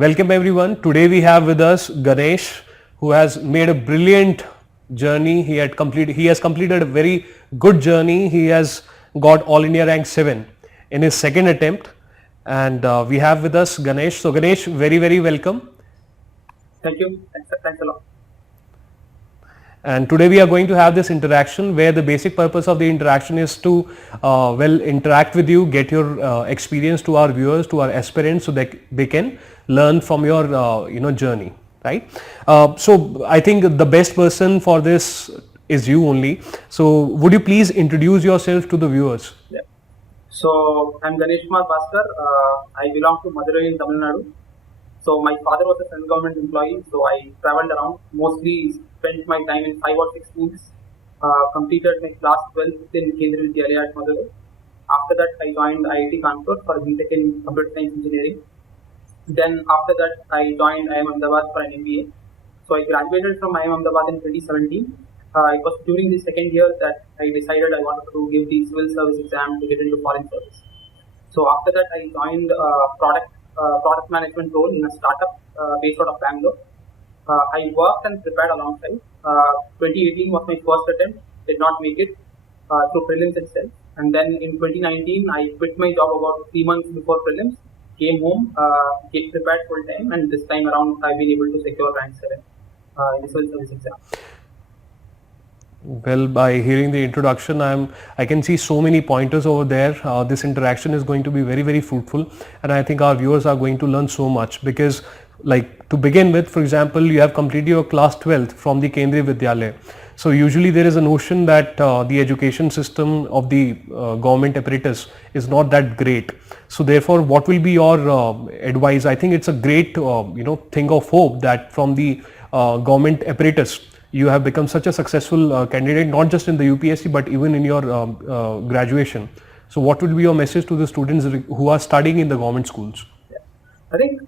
Welcome everyone. Today we have with us Ganesh, who has made a brilliant journey. He has completed a very good journey. He has got All India rank 7 in his second attempt, and we have with us Ganesh. So Ganesh, very welcome. Thank you. Thanks a lot. And today we are going to have this interaction where the basic purpose of the interaction is to interact with you, get your experience to our viewers, to our aspirants, so that they can learn from your journey, right? So I think the best person for this is you only. So would you please introduce yourself to the viewers? Yeah. So I'm Ganesh Kumar Bhaskar. I belong to Madurai in Tamil Nadu. So my father was a central government employee, so I traveled around, mostly spent my time in 5 or 6 schools, completed my class 12th in Kendriya Vidyalaya at Madurai. After that, I joined IIT Kanpur for BTech in Computer Science Engineering. Then after that, I joined IIM Ahmedabad for an MBA. So I graduated from IIM Ahmedabad in 2017. It was during the second year that I decided I wanted to give the civil service exam to get into foreign service. So after that, I joined product management role in a startup based out of Bangalore. I worked and prepared alongside. 2018 was my first attempt, did not make it through prelims itself. And then in 2019, I quit my job about 3 months before prelims, came home, get prepared full time, and this time around I've been able to secure rank 7 in the civil service exam. Well, by hearing the introduction, I can see so many pointers over there. This interaction is going to be very fruitful, and I think our viewers are going to learn so much because, like, to begin with, for example, you have completed your class 12th from the Kendriya Vidyalaya. So usually there is a notion that the education system of the government apparatus is not that great. So therefore, what will be your advice? I think it's a great thing of hope that from the government apparatus you have become such a successful candidate, not just in the UPSC but even in your graduation. So what would be your message to the students who are studying in the government schools? I think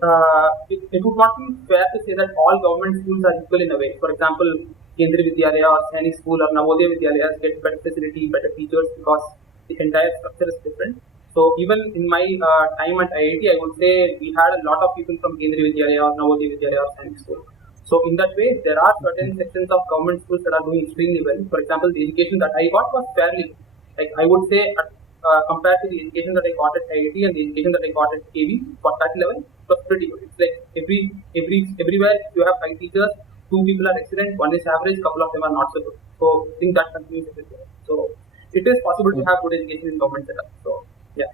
it would not be fair to say that all government schools are equal in a way. For example, Kendriya Vidyalaya or Sainik School or Navodaya Vidyalayas get better facility, better teachers because the entire structure is different. So even in my time at IIT, I would say we had a lot of people from Kendriya Vidyalaya or Navodaya Vidyalaya or Sainik School. So in that way, there are certain sections of government schools that are doing extremely well. For example, the education that I got was fairly, like I would say, compared to the education that I got at IIT and the education that I got at KV for that level, it was pretty good. It's like everywhere you have 5 teachers, 2 people are excellent, 1 is average, couple of them are not so good. So I think that continues everywhere. So it is possible to have good education in government setup. So yeah,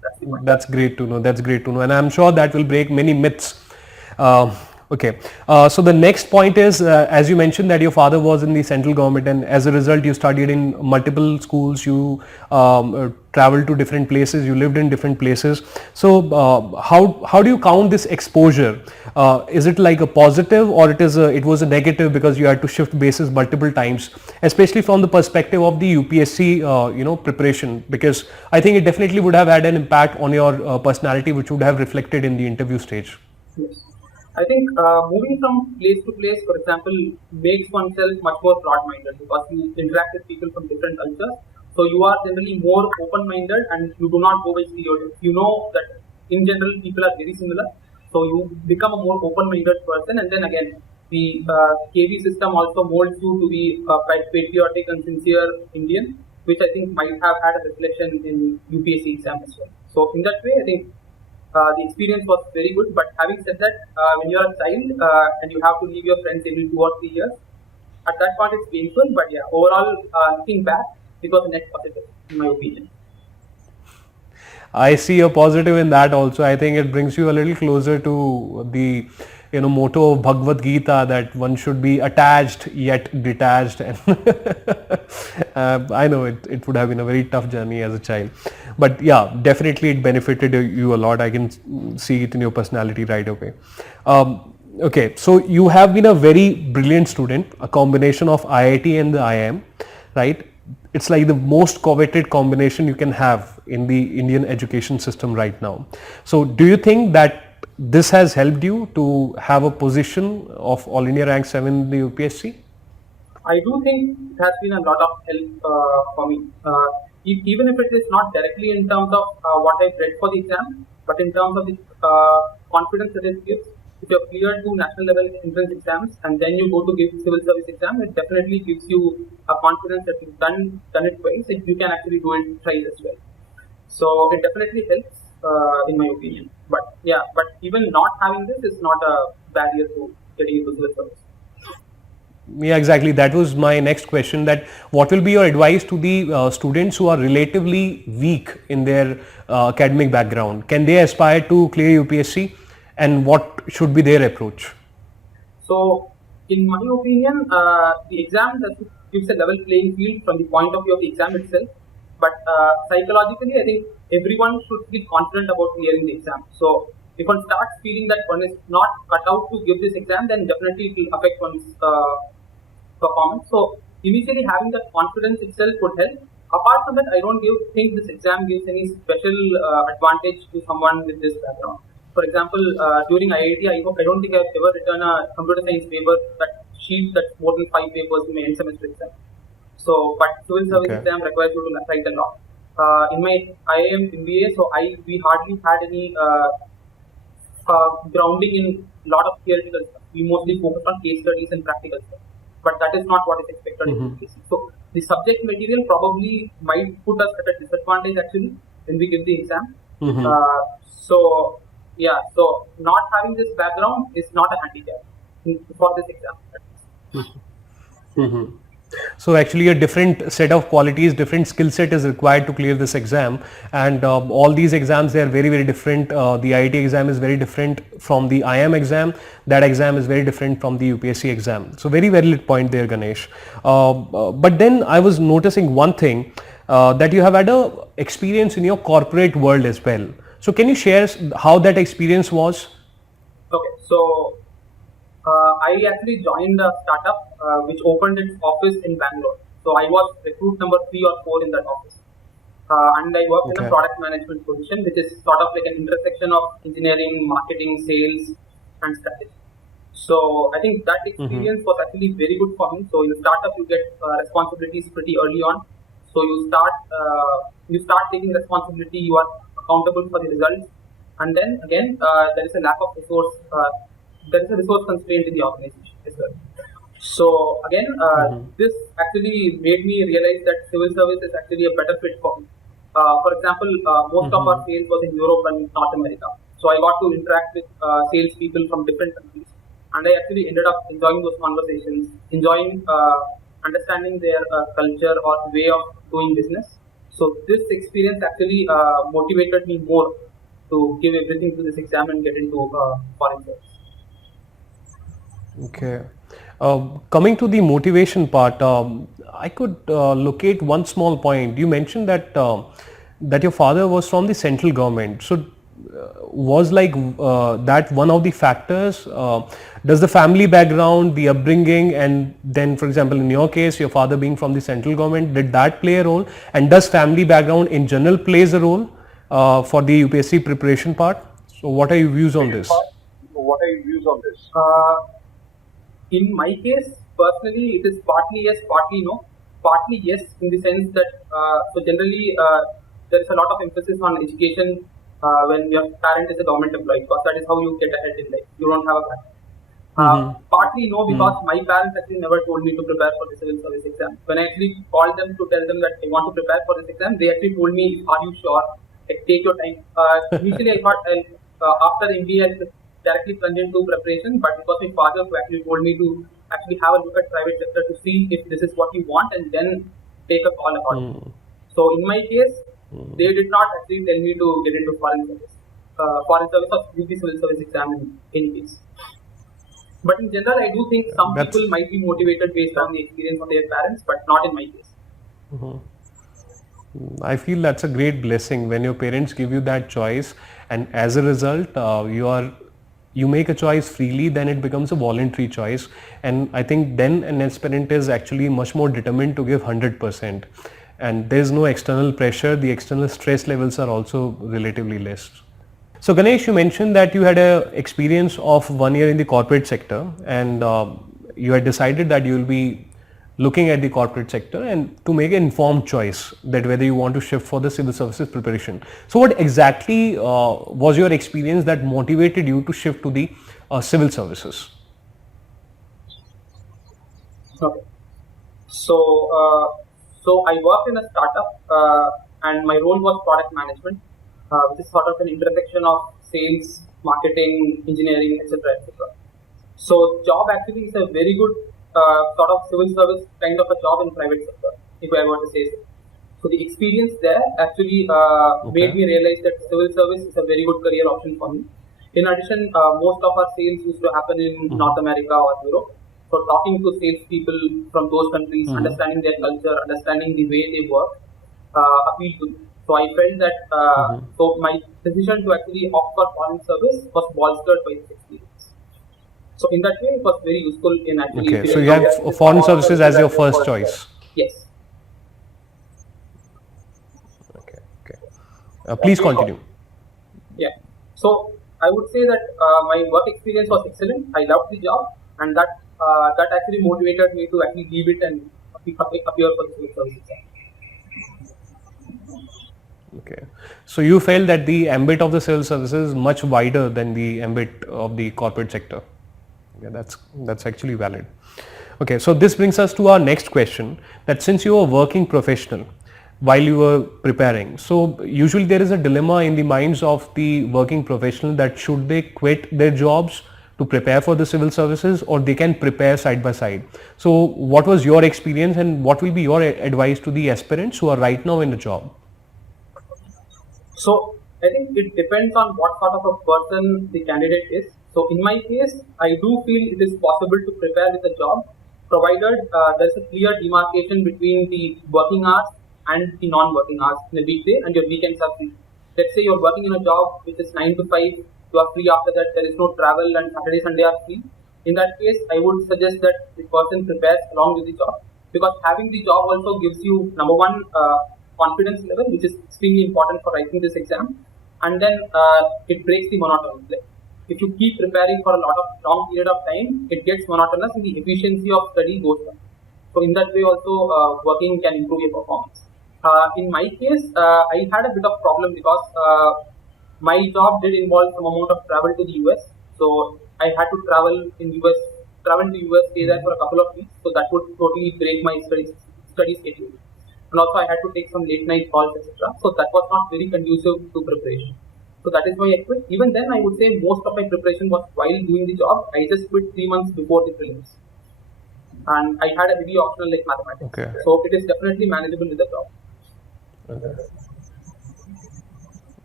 that's the point. That's great to know. That's great to know, and I'm sure that will break many myths. Okay, so the next point is, as you mentioned that your father was in the central government and as a result you studied in multiple schools, you traveled to different places, you lived in different places. So how do you count this exposure? Is it like a positive or it was a negative because you had to shift bases multiple times, especially from the perspective of the UPSC preparation, because I think it definitely would have had an impact on your personality, which would have reflected in the interview stage. Yes. I think moving from place to place, for example, makes oneself much more broad-minded because you interact with people from different cultures. So you are generally more open-minded and you do not go by stereotypes. You know that in general people are very similar. So you become a more open-minded person, and then again the KV system also molds you to be a patriotic and sincere Indian, which I think might have had a reflection in UPSC exam as well. So in that way, I think the experience was very good. But having said that, when you are a child and you have to leave your friends every 2 or 3 years, at that point it's painful. But yeah, overall, looking back, it was a net positive in my opinion. I see a positive in that also. I think it brings you a little closer to the motto of Bhagavad Gita, that one should be attached yet detached. And I know it would have been a very tough journey as a child, but yeah, definitely it benefited you a lot. I can see it in your personality right away. Okay, so you have been a very brilliant student, a combination of IIT and the IIM, right? It's like the most coveted combination you can have in the Indian education system right now. So do you think that this has helped you to have a position of All India rank 7 in the UPSC? I do think it has been a lot of help for me. Even if it is not directly in terms of what I've read for the exam, but in terms of the confidence that it gives. if you're cleared to national level entrance exams and then you go to give civil service exam, it definitely gives you a confidence that you've done it twice and you can actually do it thrice as well. So it definitely helps in my opinion. But yeah, but even not having this is not a barrier to getting into civil service. Yeah, exactly. That was my next question, that what will be your advice to the students who are relatively weak in their academic background? Can they aspire to clear UPSC, and what should be their approach? So in my opinion, the exam gives a level playing field from the point of view of the exam itself. But psychologically, I think everyone should be confident about clearing the exam. So if one starts feeling that one is not cut out to give this exam, then definitely it will affect one's performance. So initially having that confidence itself would help. Apart from that, I don't think this exam gives any special advantage to someone with this background. For example, during IIT, I don't think I've ever written a computer science paper that sheet that's more than 5 papers in my end semester exam. So, but civil service exam requires you to write a lot. In my IIM MBA, so we hardly had any grounding in lot of theoretical stuff. We mostly focused on case studies and practical stuff. But that is not what is expected in UPSC. So the subject material probably might put us at a disadvantage actually when we give the exam. So yeah, so not having this background is not a handicap for this exam. So actually a different set of qualities, different skill set is required to clear this exam, and all these exams, they are very, very different. The IIT exam is very different from the IIM exam. That exam is very different from the UPSC exam. So very valid point there, Ganesh. But then I was noticing one thing, that you have had a experience in your corporate world as well. So can you share how that experience was? Okay, so I actually joined a startup which opened its office in Bangalore. So I was recruit number 3 or 4 in that office. And I worked in a product management position, which is sort of like an intersection of engineering, marketing, sales, and strategy. So I think that experience was actually very good for me. So in a startup, you get responsibilities pretty early on. So you start taking responsibility. You are accountable for the results, and then again there is a lack of resource. There is a resource constraint in the organization as well. So again, this actually made me realize that civil service is actually a better fit for me. For example, most of our sales was in Europe and North America. So I got to interact with sales people from different countries, and I actually ended up enjoying those conversations, enjoying understanding their culture or way of doing business. So this experience actually motivated me more to give everything to this exam and get into foreign service. Okay. Coming to the motivation part, I could locate one small point. You mentioned that that your father was from the central government. So was like that one of the factors? Does the family background, the upbringing, and then, for example, in your case, your father being from the central government, did that play a role? And does family background in general plays a role for the UPSC preparation part? So what are your views on this? In my case, personally, it is partly yes, partly no. Partly yes, in the sense that so generally there is a lot of emphasis on education when your parent is a government employee, because that is how you get ahead in life. You don't have a background. Partly no, because my parents actually never told me to prepare for the civil service exam. When I actually called them to tell them that I want to prepare for this exam, they actually told me, "Are you sure? Like, take your time." Initially, I thought after the MBA, I'll directly plunge into preparation, but it was my father who actually told me to actually have a look at private sector to see if this is what you want, and then take a call about it. So in my case, they did not actually tell me to get into foreign service or UP civil service exam in any case. But in general, I do think some people might be motivated based on the experience of their parents, but not in my case. I feel that's a great blessing when your parents give you that choice, and as a result, you make a choice freely. Then it becomes a voluntary choice, and I think then an aspirant is actually much more determined to give 100%, and there's no external pressure. The external stress levels are also relatively less. So Ganesh, you mentioned that you had a experience of 1 year in the corporate sector, and you had decided that you will be looking at the corporate sector and to make an informed choice that whether you want to shift for the civil services preparation. So what exactly was your experience that motivated you to shift to the civil services? Okay. So, I worked in a startup, and my role was product management, which is sort of an intersection of sales, marketing, engineering, etc., etc. So, job actually is a very good sort of civil service kind of a job in private sector, if I were to say so. So, the experience there actually made me realize that civil service is a very good career option for me. In addition, most of our sales used to happen in North America or Europe. So talking to salespeople from those countries, understanding their culture, understanding the way they work, appealed to me. So I felt that so my decision to actually opt for foreign service was bolstered by this experience. So in that way, it was very useful in actually. Okay, so you have foreign services as your first choice. Yes. Okay, okay. Please continue. Yeah. So I would say that my work experience was excellent. I loved the job, and that actually motivated me to actually leave it and appear for the civil service exam. Okay, so you felt that the ambit of the civil services is much wider than the ambit of the corporate sector. Yeah, that's actually valid. Okay, so this brings us to our next question, that since you were a working professional while you were preparing, so usually there is a dilemma in the minds of the working professional that should they quit their jobs to prepare for the civil services, or they can prepare side by side. So what was your experience, and what will be your advice to the aspirants who are right now in the job? So I think it depends on what sort of a person the candidate is. So in my case, I do feel it is possible to prepare with a job, provided there's a clear demarcation between the working hours and the non-working hours in a weekday, and your weekends are free. Let's say you're working in a job which is 9 to 5, you are free after that, there is no travel, and Saturday, Sunday are free. In that case, I would suggest that the person prepares along with the job, because having the job also gives you, number one, confidence level, which is extremely important for writing this exam, and then it breaks the monotony. Like, if you keep preparing for a long period of time, it gets monotonous and the efficiency of study goes down. So in that way also working can improve your performance. In my case, I had a bit of problem because my job did involve some amount of travel to the US. So I had to travel to US, stay there for a couple of weeks. So that would totally break my study schedule. And also I had to take some late night calls, etc. So that was not very conducive to preparation. So that is why I quit. Even then, I would say most of my preparation was while doing the job. I just quit 3 months before the prelims. And I had a heavy optional like mathematics. Okay. So it is definitely manageable with the job.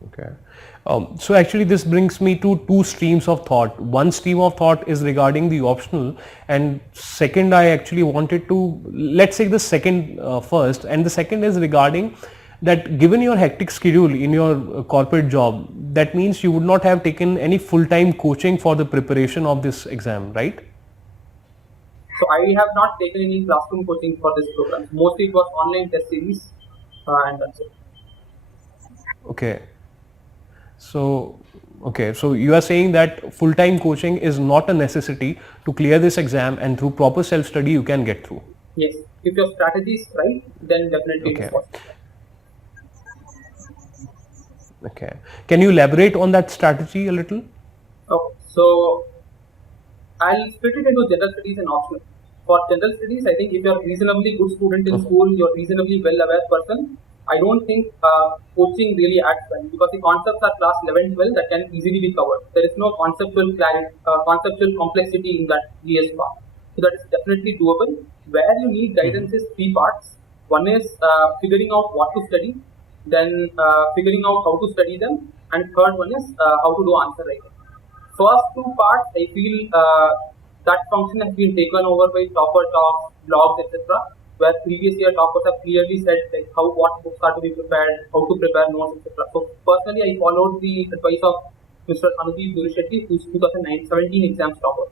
Okay. So actually this brings me to two streams of thought. One stream of thought is regarding the optional, and second I actually wanted to, let's say the second first, and the second is regarding that given your hectic schedule in your corporate job, that means you would not have taken any full-time coaching for the preparation of this exam, right? So I have not taken any classroom coaching for this program. Mostly it was online test series and that's it. Okay. So you are saying that full-time coaching is not a necessity to clear this exam, and through proper self-study you can get through. Yes. If your strategy is right, then definitely it is possible. Okay. Can you elaborate on that strategy a little? Okay. So I'll split it into general studies and optional. For general studies, I think if you're a reasonably good student in school, you're reasonably well-aware person, I don't think coaching really adds value, because the concepts are class 11, 12 that can easily be covered. There is no conceptual clarity, conceptual complexity in that GS part. So that is definitely doable. Where you need guidance is 3 parts. One is figuring out what to study, then figuring out how to study them, and third one is how to do answer writing. First 2 parts, I feel that function has been taken over by topper talks, blogs, etc., where previous year toppers have clearly said like what books are to be prepared, how to prepare notes, etc. So personally, I followed the advice of Mr. Anudeep Durishetty, who is 2017 exams topper.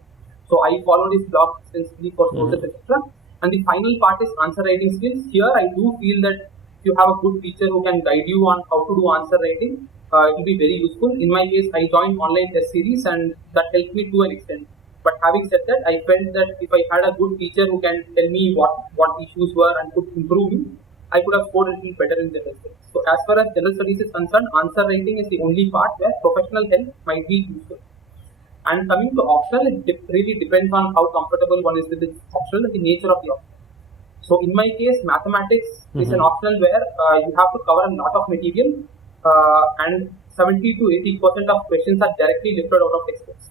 So I followed his blog extensively for sources, etc. And the final part is answer writing skills. Here, I do feel that if you have a good teacher who can guide you on how to do answer writing, it will be very useful. In my case, I joined online test series, and that helped me to an extent. But having said that, I felt that if I had a good teacher who can tell me what issues were and could improve me, I could have scored a little better in general studies. So as far as general studies is concerned, answer writing is the only part where professional help might be useful. And coming to optional, it really depends on how comfortable one is with this optional and the nature of the optional. So in my case, mathematics is an optional where you have to cover a lot of material and 70 to 80% of questions are directly lifted out of textbooks.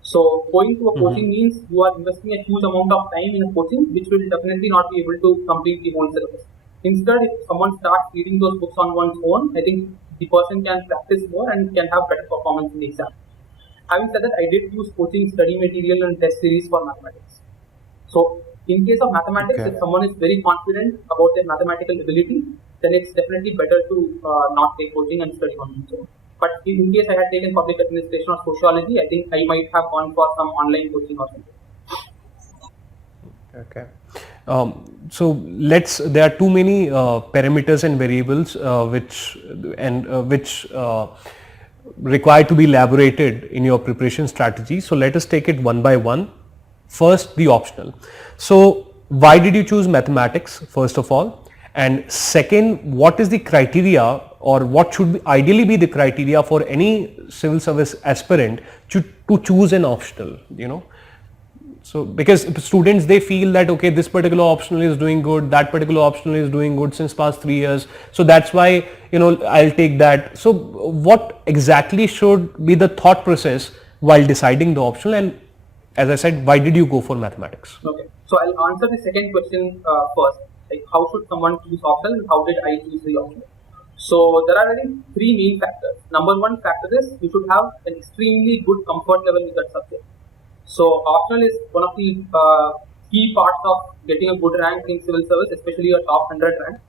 So going to a coaching means you are investing a huge amount of time in a coaching, which will definitely not be able to complete the whole syllabus. Instead, if someone starts reading those books on one's own, I think the person can practice more and can have better performance in the exam. Having said that, I did use coaching, study material and test series for mathematics. So in case of mathematics, if someone is very confident about their mathematical ability, then it's definitely better to not take coaching and study on its own. But in case I had taken public administration or sociology, I think I might have gone for some online coaching or something. Okay. So there are too many parameters and variables which require to be elaborated in your preparation strategy. So let us take it one by one. First, the optional. So why did you choose mathematics, first of all? And second, what is the criteria, or what should ideally be the criteria for any civil service aspirant to choose an optional, So because students, they feel that, okay, this particular optional is doing good, that particular optional is doing good since past 3 years. So that's why, I'll take that. So what exactly should be the thought process while deciding the optional? And as I said, why did you go for mathematics? Okay. So I'll answer the second question first. Like, how should someone choose optional and how did I choose the optional? So there are really three main factors. Number one factor is you should have an extremely good comfort level with that subject. So optional is one of the key parts of getting a good rank in civil service, especially a top 100 rank.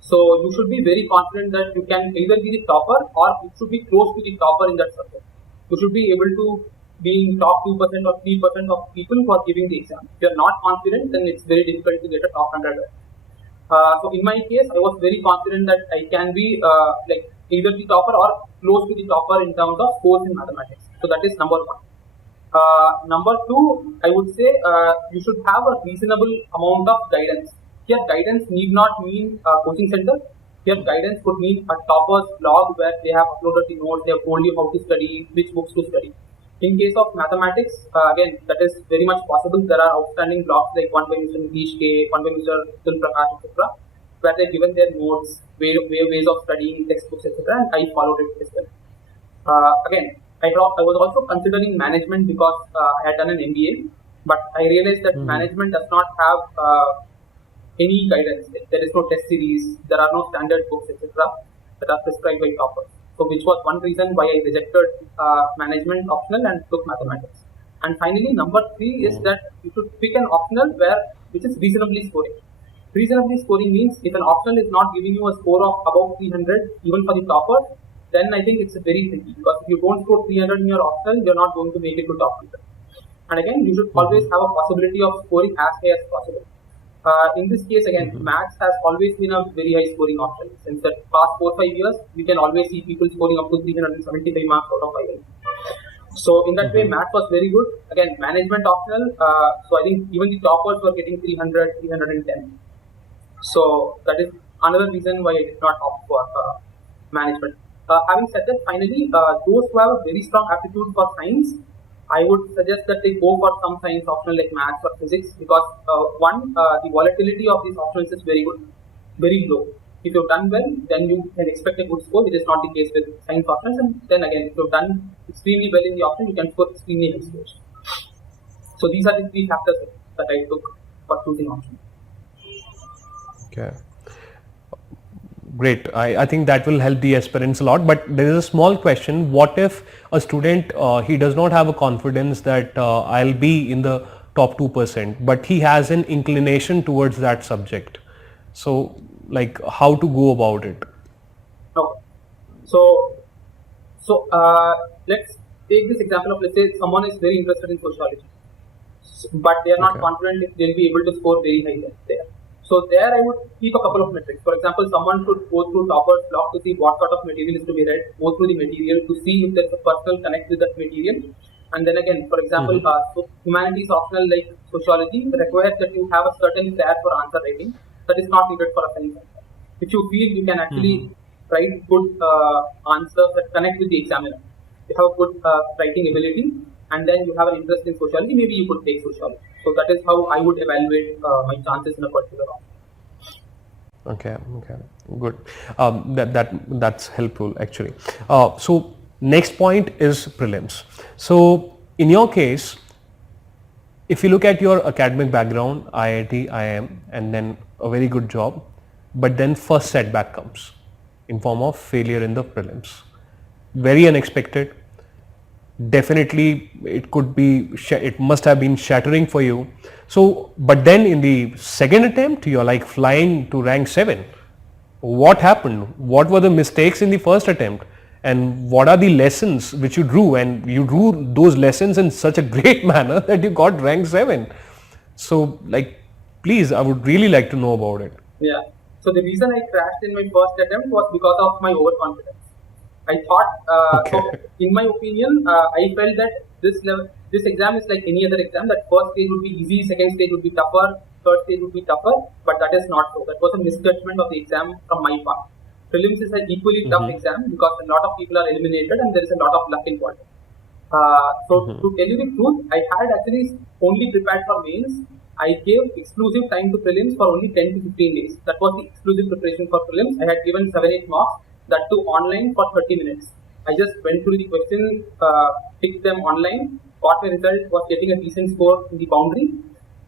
So you should be very confident that you can either be the topper or you should be close to the topper in that subject. You should be able to be in top 2% or 3% of people who are giving the exam. If you are not confident, then it's very difficult to get a top 100 rank. So in my case, I was very confident that I can be either the topper or close to the topper in terms of scores in mathematics. So that is number one. Number two, I would say you should have a reasonable amount of guidance. Here, guidance need not mean coaching center. Here, guidance could mean a topper's blog where they have uploaded the notes, they have told you how to study, which books to study. In case of mathematics, again, that is very much possible. There are outstanding blogs like one by Mr. Nitish K, one by Mr. Tul Prakash, etc., where they've given their notes, ways of studying, textbooks, etc., and I followed it as well. Again, I was also considering management because I had done an MBA, but I realized that management does not have any guidance. Like, there is no test series, there are no standard books, etc., that are prescribed by toppers. So which was one reason why I rejected management optional and took mathematics. And finally, number three is that you should pick an optional which is reasonably scoring. Reasonably scoring means if an optional is not giving you a score of above 300 even for the topper, then I think it's very tricky, because if you don't score 300 in your optional, you're not going to make it to top 100. And again, you should always have a possibility of scoring as high as possible. In this case, again, maths has always been a very high scoring option. Since the past 4-5 years, we can always see people scoring up to 375 marks out of 5. So in that way, maths was very good. Again, management optional. So I think even the toppers were getting 300, 310. So that is another reason why I did not opt for management. Having said that, finally, those who have a very strong aptitude for science, I would suggest that they go for some science optional like maths or physics, because the volatility of these options is very good, very low. If you've done well, then you can expect a good score, which is not the case with science options. And then again, if you've done extremely well in the option, you can score extremely high scores. So these are the three factors that I took for choosing option. Okay. Great. I think that will help the aspirants a lot. But there is a small question. What if a student, he does not have a confidence that I'll be in the top 2%, but he has an inclination towards that subject. So, like, how to go about it? Okay. So let's take this example of, let's say someone is very interested in sociology, but they are not confident if they'll be able to score very high there. So there I would keep a couple of metrics. For example, someone should go through topper's blog to see what sort of material is to be read, go through the material to see if there's a personal connect with that material. And then again, for example, so humanities optional like sociology requires that you have a certain flair for answer writing that is not needed for a science answer. If you feel you can actually write good answers that connect with the examiner. you have a good writing ability, and then you have an interest in sociology, maybe you could take sociology. So that is how I would evaluate my chances in a particular round. Okay, good. That's helpful actually. So next point is prelims. So in your case, if you look at your academic background, IIT, IIM, and then a very good job, but then first setback comes in form of failure in the prelims. Very unexpected. Definitely it could be, it must have been shattering for you. So, but then in the second attempt, you're like flying to rank 7. What happened? What were the mistakes in the first attempt? And what are the lessons which you drew? And you drew those lessons in such a great manner that you got rank 7. So, like, please, I would really like to know about it. Yeah. So the reason I crashed in my first attempt was because of my overconfidence. I thought, so in my opinion, I felt that this exam is like any other exam, that first stage would be easy, second stage would be tougher, third stage would be tougher, but that is not so. That was a misjudgment of the exam from my part. Prelims is an equally tough exam because a lot of people are eliminated and there is a lot of luck involved. To tell you the truth, I had actually only prepared for mains. I gave exclusive time to prelims for only 10 to 15 days. That was the exclusive preparation for prelims. I had given 7-8 marks, that too online for 30 minutes. I just went through the question, picked them online, got my result, was getting a decent score in the boundary.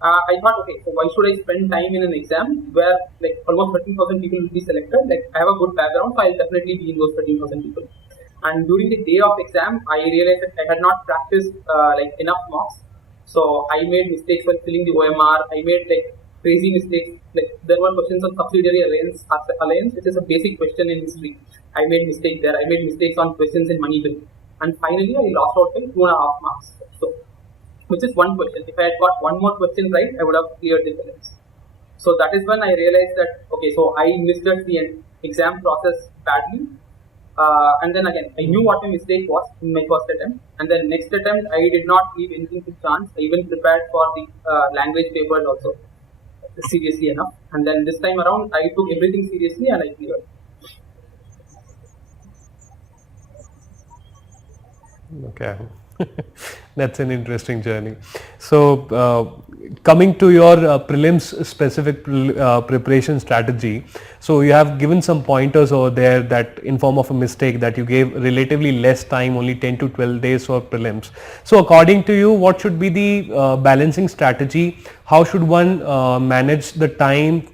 I thought, okay, so why should I spend time in an exam where like almost 13,000 people will be selected? Like I have a good background, so I'll definitely be in those 13,000 people. And during the day of exam, I realized that I had not practiced like enough mocks. So I made mistakes while filling the OMR. I made like crazy mistakes. Like there were questions on subsidiary alliance, which is a basic question in history. I made mistakes there. I made mistakes on questions in money bill. And finally, I lost out by 2.5 marks. So, which is one question. If I had got one more question right, I would have cleared the prelims. So that is when I realized that, okay, so I misjudged the exam process badly. And then again, I knew what my mistake was in my first attempt. And then next attempt, I did not leave anything to chance. I even prepared for the language papers also seriously enough. And then this time around, I took everything seriously and I cleared. Okay, that's an interesting journey. So coming to your prelims specific preparation strategy, so you have given some pointers over there that in form of a mistake that you gave relatively less time, only 10 to 12 days for prelims. So according to you, what should be the balancing strategy? How should one manage the time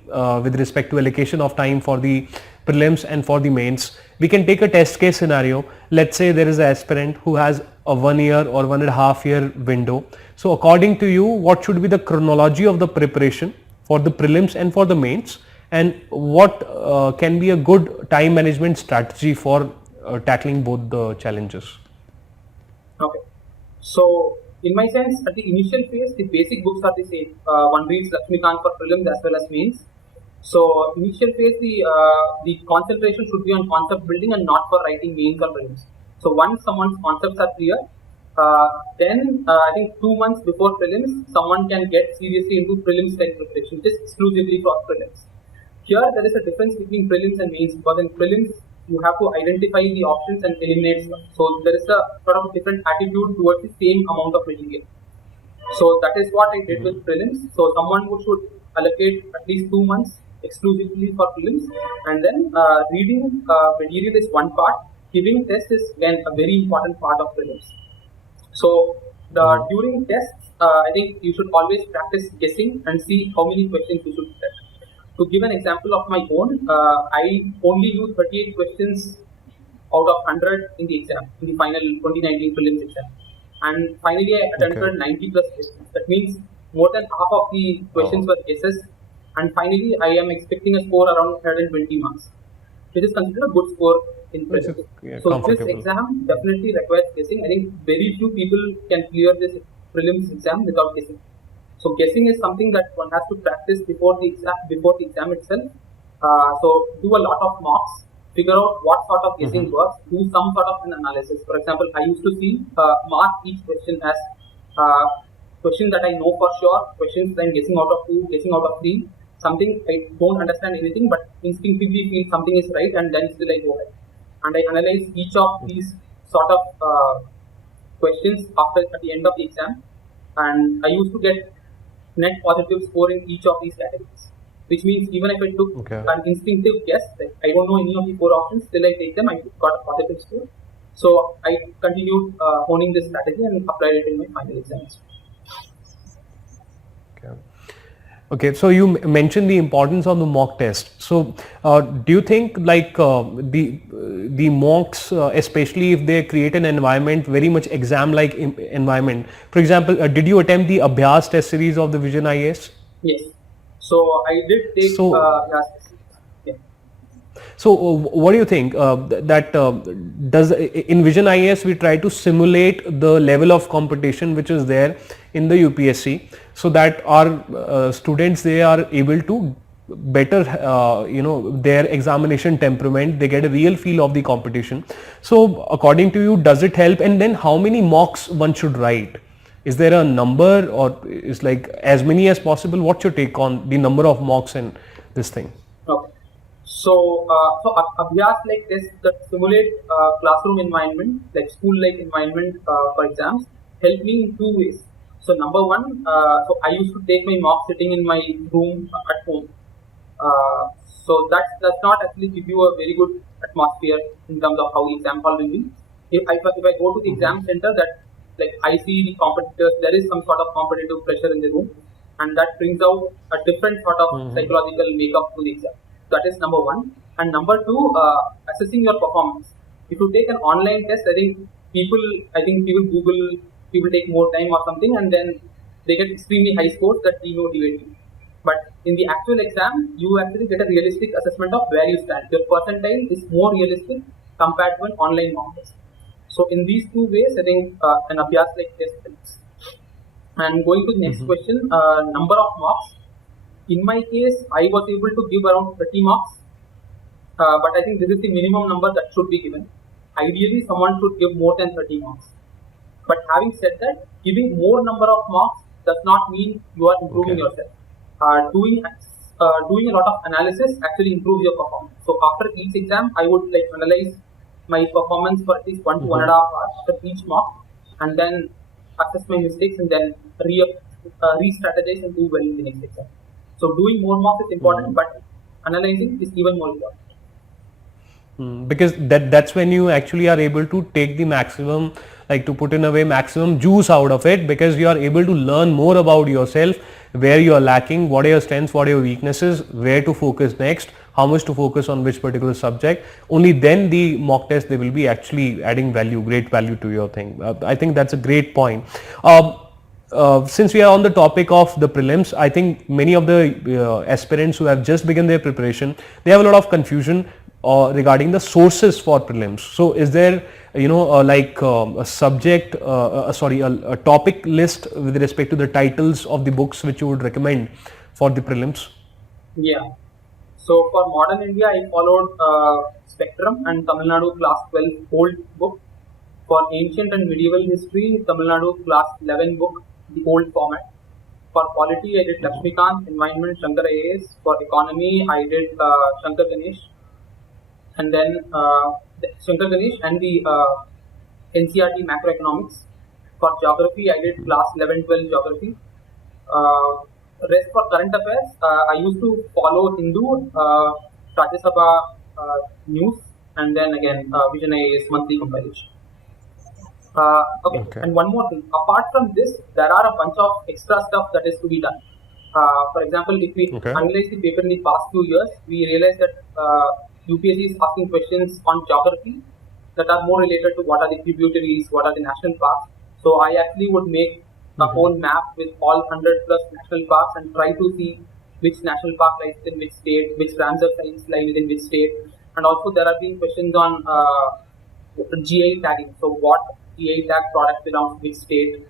with respect to allocation of time for the prelims and for the mains? We can take a test case scenario. Let's say there is an aspirant who has a 1 year or 1.5 year window. So according to you, what should be the chronology of the preparation for the prelims and for the mains, and what can be a good time management strategy for tackling both the challenges? Okay. So in my sense, at the initial phase, the basic books are the same. One reads Lakshmikant for prelims as well as mains. So initial phase, the concentration should be on concept building and not for writing mains or prelims. So once someone's concepts are clear, then I think 2 months before prelims, someone can get seriously into prelims like preparation, which is exclusively for prelims. Here there is a difference between prelims and mains, because in prelims you have to identify the options and eliminate stuff. So there is a sort of different attitude towards the same amount of material. So that is what I did with prelims. So someone who should allocate at least 2 months exclusively for prelims, and then reading material is one part. Giving tests is again a very important part of prelims. So during tests, I think you should always practice guessing and see how many questions you should get. To give an example of my own, I only used 38 questions out of 100 in the exam, in the final 2019 prelims exam. And finally, I attempted 90 plus questions. That means more than half of the questions were guesses. And finally, I am expecting a score around 120 marks, which is considered a good score in prelims. So this exam definitely requires guessing. I think very few people can clear this prelims exam without guessing. So guessing is something that one has to practice before the exam itself. So do a lot of mocks, figure out what sort of guessing works, do some sort of an analysis. For example, I used to see mark each question as questions that I know for sure, questions that I'm guessing out of 2, guessing out of 3, something I don't understand anything but instinctively feel something is right, and then still I go ahead. And I analyze each of these sort of questions at the end of the exam, and I used to get net positive score in each of these categories. Which means even if I took Okay. an instinctive guess, like I don't know any of the four options, still I take them, I got a positive score. So I continued honing this strategy and applied it in my final exams. Okay. Okay, so you mentioned the importance of the mock test. So, do you think like the mocks, especially if they create an environment very much exam-like environment? For example, did you attempt the Abhyas test series of the Vision IAS? Yes. So I did take So, yeah. So, what do you think that does in Vision IAS we try to simulate the level of competition which is there in the UPSC, so that our students, they are able to better their examination temperament, they get a real feel of the competition. So, according to you, does it help? And then how many mocks one should write? Is there a number, or is like as many as possible? What's your take on the number of mocks and this thing? Okay. So, Abhyas like tests that simulate classroom environment, like school-like environment for exams, help me in two ways. So, number one, so I used to take my mock sitting in my room at home. So that does not actually give you a very good atmosphere in terms of how the exam hall will be. If I go to the exam center, that like I see the competitors, there is some sort of competitive pressure in the room, and that brings out a different sort of psychological makeup to the exam. That is number one. And number two, assessing your performance. If you take an online test, I think people Google, people take more time or something, and then they get extremely high scores that demotivate you. But in the actual exam, you actually get a realistic assessment of where you stand. Your percentile is more realistic compared to an online mock test. So in these two ways, I think an Abhyas like test helps. And going to the next question, number of marks. In my case, I was able to give around 30 marks, but I think this is the minimum number that should be given. Ideally, someone should give more than 30 marks. But having said that, giving more number of marks does not mean you are improving yourself. Doing a lot of analysis actually improves your performance. So after each exam, I would like analyze my performance for at least 1 to 1.5 hours after each mark, and then assess my mistakes and then re-strategize and do well in the next exam. So doing more mocks is important, but analyzing is even more important. Because that's when you actually are able to take the maximum, like to put in a way, maximum juice out of it, because you are able to learn more about yourself, where you are lacking, what are your strengths, what are your weaknesses, where to focus next, how much to focus on which particular subject. Only then the mock test, they will be actually adding value, great value to your thing. I think that's a great point. Since we are on the topic of the prelims, I think many of the aspirants who have just begun their preparation, they have a lot of confusion regarding the sources for prelims. So is there a subject, a topic list with respect to the titles of the books which you would recommend for the prelims? Yeah. So for modern India, I followed Spectrum and Tamil Nadu class 12 old book. For ancient and medieval history, Tamil Nadu class 11 book, the old format. For polity, I did Lakshmikant, environment, Shankar IAS. For economy, I did Shankar Ganesh. And then Shankar Ganesh and the NCERT macroeconomics. For geography, I did class 11-12 geography. Rest for current affairs, I used to follow Hindu, Rajya Sabha news, and then again Vision IAS monthly compilation. Okay. And one more thing. Apart from this, there are a bunch of extra stuff that is to be done. For example, if we analyze the paper in the past few years, we realize that UPSC is asking questions on geography that are more related to what are the tributaries, what are the national parks. So I actually would make a whole map with all 100 plus national parks and try to see which national park lies within which state, which Ramsar sites lie within which state. And also there are being questions on GI tagging. So what GI tag product belongs to which state,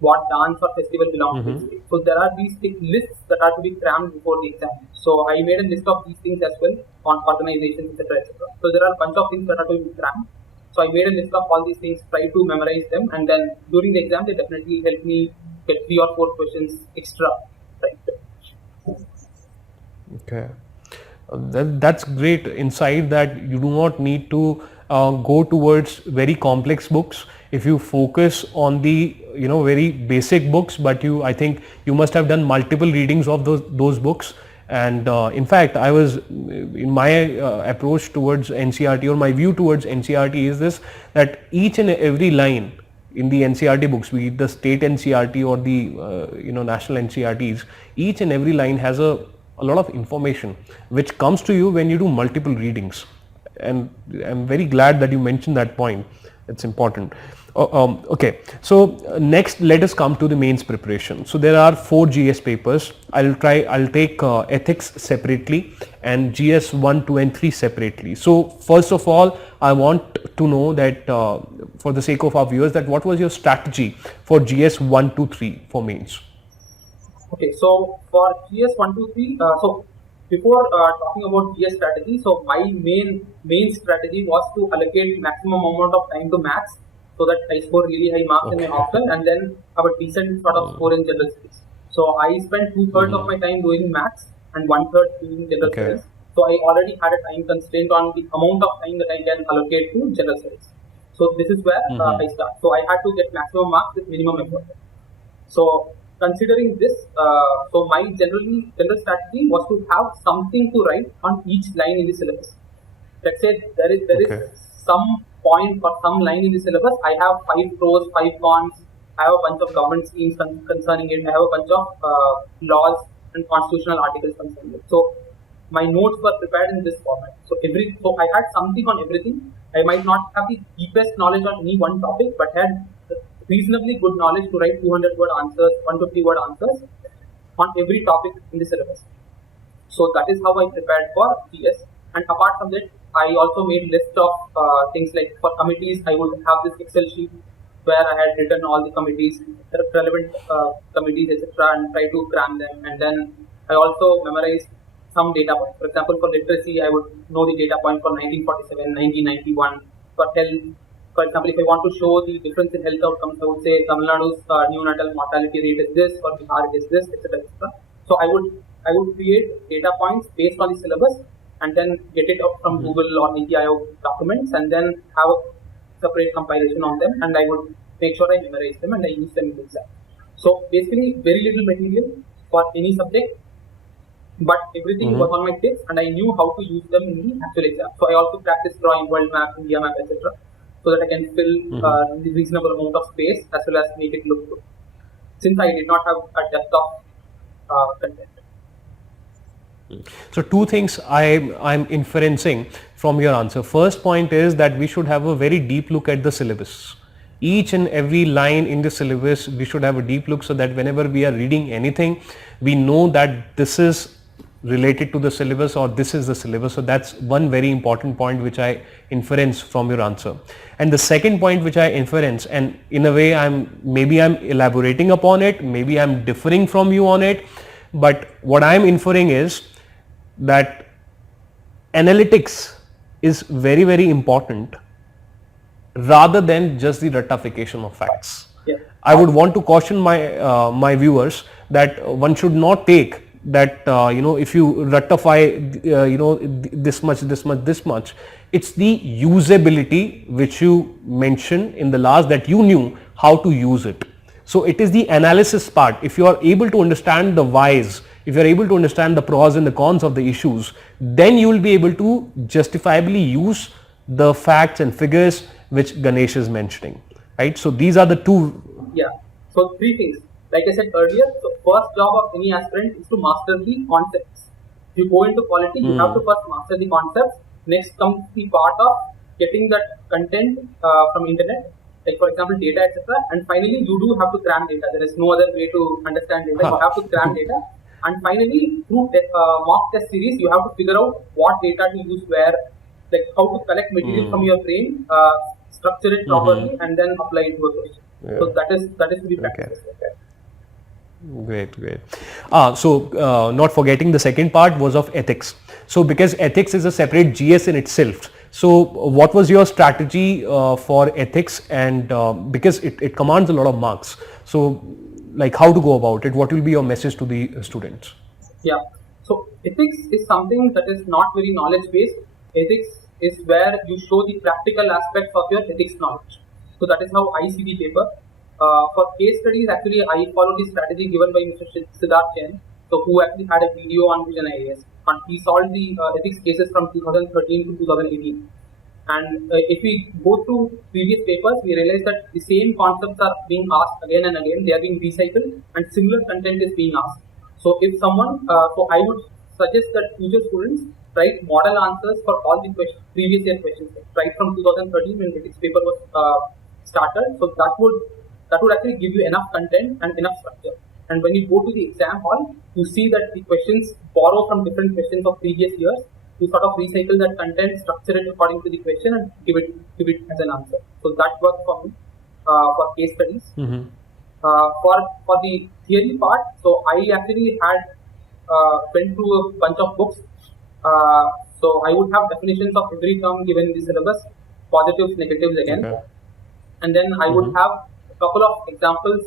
what dance or festival belongs to which state. So there are these lists that are to be crammed before the exam. So I made a list of these things as well on organizations, etc. etc. So there are a bunch of things that are to be crammed. So I made a list of all these things, try to memorize them, and then during the exam, they definitely help me get 3 or 4 questions extra. Right. Okay. That's great insight, that you do not need to go towards very complex books. If you focus on the very basic books, but I think you must have done multiple readings of those books. And in fact, I was in my approach towards NCERT, or my view towards NCERT is this, that each and every line in the NCERT books, be it the state NCERT or the national NCERTs, each and every line has a lot of information which comes to you when you do multiple readings. And I'm very glad that you mentioned that point. It's important. Okay, so next let us come to the mains preparation. So there are 4 GS papers. I'll take ethics separately and GS 1, 2 and 3 separately. So first of all, I want to know that for the sake of our viewers, that what was your strategy for GS 1, 2, 3 for mains? Okay, so for GS 1, 2, 3, so before talking about GS strategy, so my main strategy was to allocate maximum amount of time to maths, so that I score really high marks in my option, and then have a decent sort of score in general studies. So I spent 2/3 of my time doing maths and 1/3 doing general studies. So I already had a time constraint on the amount of time that I can allocate to general studies. So this is where I start. So I had to get maximum marks with minimum effort. So considering this, so my general strategy was to have something to write on each line in the syllabus. Let's say there is some point or some line in the syllabus. I have 5 pros, 5 cons. I have a bunch of government schemes concerning it. I have a bunch of laws and constitutional articles concerning it. So my notes were prepared in this format. So I had something on everything. I might not have the deepest knowledge on any one topic, but had reasonably good knowledge to write 200-word answers, 150-word answers on every topic in the syllabus. So that is how I prepared for GS. And apart from that, I also made list of things like for committees. I would have this Excel sheet where I had written all the committees, relevant committees, etc., and try to cram them. And then I also memorized some data points. For example, for literacy, I would know the data point for 1947, 1991. For health, for example, if I want to show the difference in health outcomes, I would say Tamil Nadu's neonatal mortality rate is this, for Bihar it is this, etc., etc. So I would create data points based on the syllabus, and then get it up from Google or Niti Aayog documents, and then have a separate compilation on them, and I would make sure I memorize them and I use them in the exam. So basically, very little material for any subject, but everything was on my tips, and I knew how to use them in the actual exam. So I also practiced drawing world map, India map, etc., so that I can fill the reasonable amount of space as well as make it look good, since I did not have a depth of content. So 2 things I'm inferencing from your answer. First point is that we should have a very deep look at the syllabus. Each and every line in the syllabus, we should have a deep look, so that whenever we are reading anything, we know that this is related to the syllabus or this is the syllabus. So that's one very important point which I inference from your answer. And the second point which I inference, and in a way maybe I'm elaborating upon it, maybe I'm differing from you on it, but what I'm inferring is that analytics is very, very important rather than just the rectification of facts. Yeah. I would want to caution my viewers that one should not take that if you rectify this much, it's the usability which you mentioned in the last, that you knew how to use it. So it is the analysis part. If you are able to understand the whys, if you are able to understand the pros and the cons of the issues, then you will be able to justifiably use the facts and figures which Ganesh is mentioning, right? So these are the 2. Yeah. So 3 things. Like I said earlier, so first job of any aspirant is to master the concepts. If you go into quality, you have to first master the concepts. Next comes the part of getting that content from internet, like for example data, etc. And finally, you do have to cram data. There is no other way to understand data. You have to cram data. And finally, through mock test series, you have to figure out what data to use where, like how to collect material from your brain, structure it properly, and then apply it to a question. Yeah. So that is to be practiced. Okay. Great. So not forgetting the second part was of ethics. So because ethics is a separate GS in itself, so what was your strategy for ethics, and because it commands a lot of marks, so like how to go about it, what will be your message to the students? Yeah, so ethics is something that is not very knowledge based. Ethics is where you show the practical aspects of your ethics knowledge. So that is how I see the paper. For case studies, actually, I follow the strategy given by Mr. Siddharth Jain, so who actually had a video on Vision IAS, and he solved the ethics cases from 2013 to 2018. And if we go through previous papers, we realize that the same concepts are being asked again and again. They are being recycled, and similar content is being asked. So if someone, so I would suggest that future students write model answers for all the previous year questions, right from 2013 when ethics paper was started. So that would actually give you enough content and enough structure. And when you go to the exam hall, you see that the questions borrow from different questions of previous years. You sort of recycle that content, structure it according to the question, and give it as an answer. So that works for me for case studies. For the theory part, so I actually had went through a bunch of books. So I would have definitions of every term given in the syllabus, positives, negatives again, and then I would have a couple of examples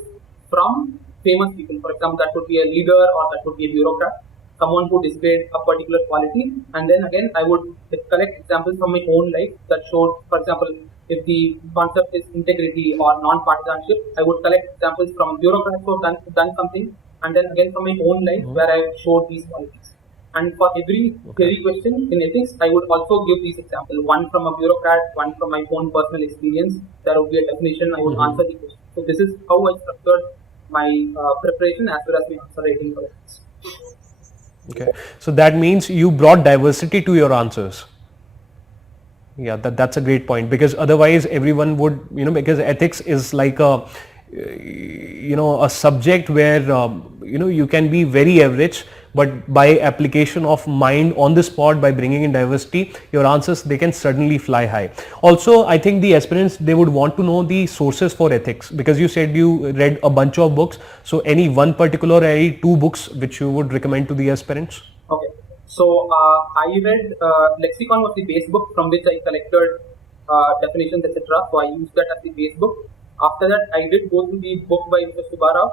from famous people. For example, that would be a leader or that would be a bureaucrat, someone who displayed a particular quality, and then again I would collect examples from my own life that showed, for example, if the concept is integrity or non-partisanship, I would collect examples from bureaucrats who have done something, and then again from my own life where I showed these qualities. And for every theory question in ethics, I would also give these examples, one from a bureaucrat, one from my own personal experience. There would be a definition, I would answer the question. So this is how I structured my preparation as well as my answer writing for ethics. Okay, so that means you brought diversity to your answers. Yeah, that's a great point, because otherwise everyone would, because ethics is like a, a subject where, you can be very average, but by application of mind on the spot, by bringing in diversity, your answers, they can suddenly fly high. Also, I think the aspirants, they would want to know the sources for ethics, because you said you read a bunch of books. So any one particular, any two books which you would recommend to the aspirants? Okay. So I read Lexicon was the base book from which I collected definitions, etc. So I used that as the base book. After that, I did go through the book by Mr. Subbarao.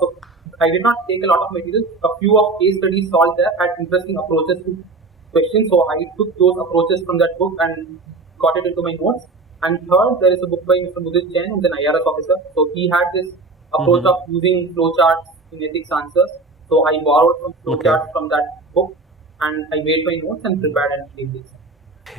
So I did not take a lot of material. A few of case studies solved there had interesting approaches to questions. So I took those approaches from that book and got it into my notes. And third, there is a book by Mr. Mudit Jain, who is an IRS officer. So he had this approach of using flowcharts in ethics answers. So I borrowed some flowcharts from that book, and I made my notes and prepared and gave this.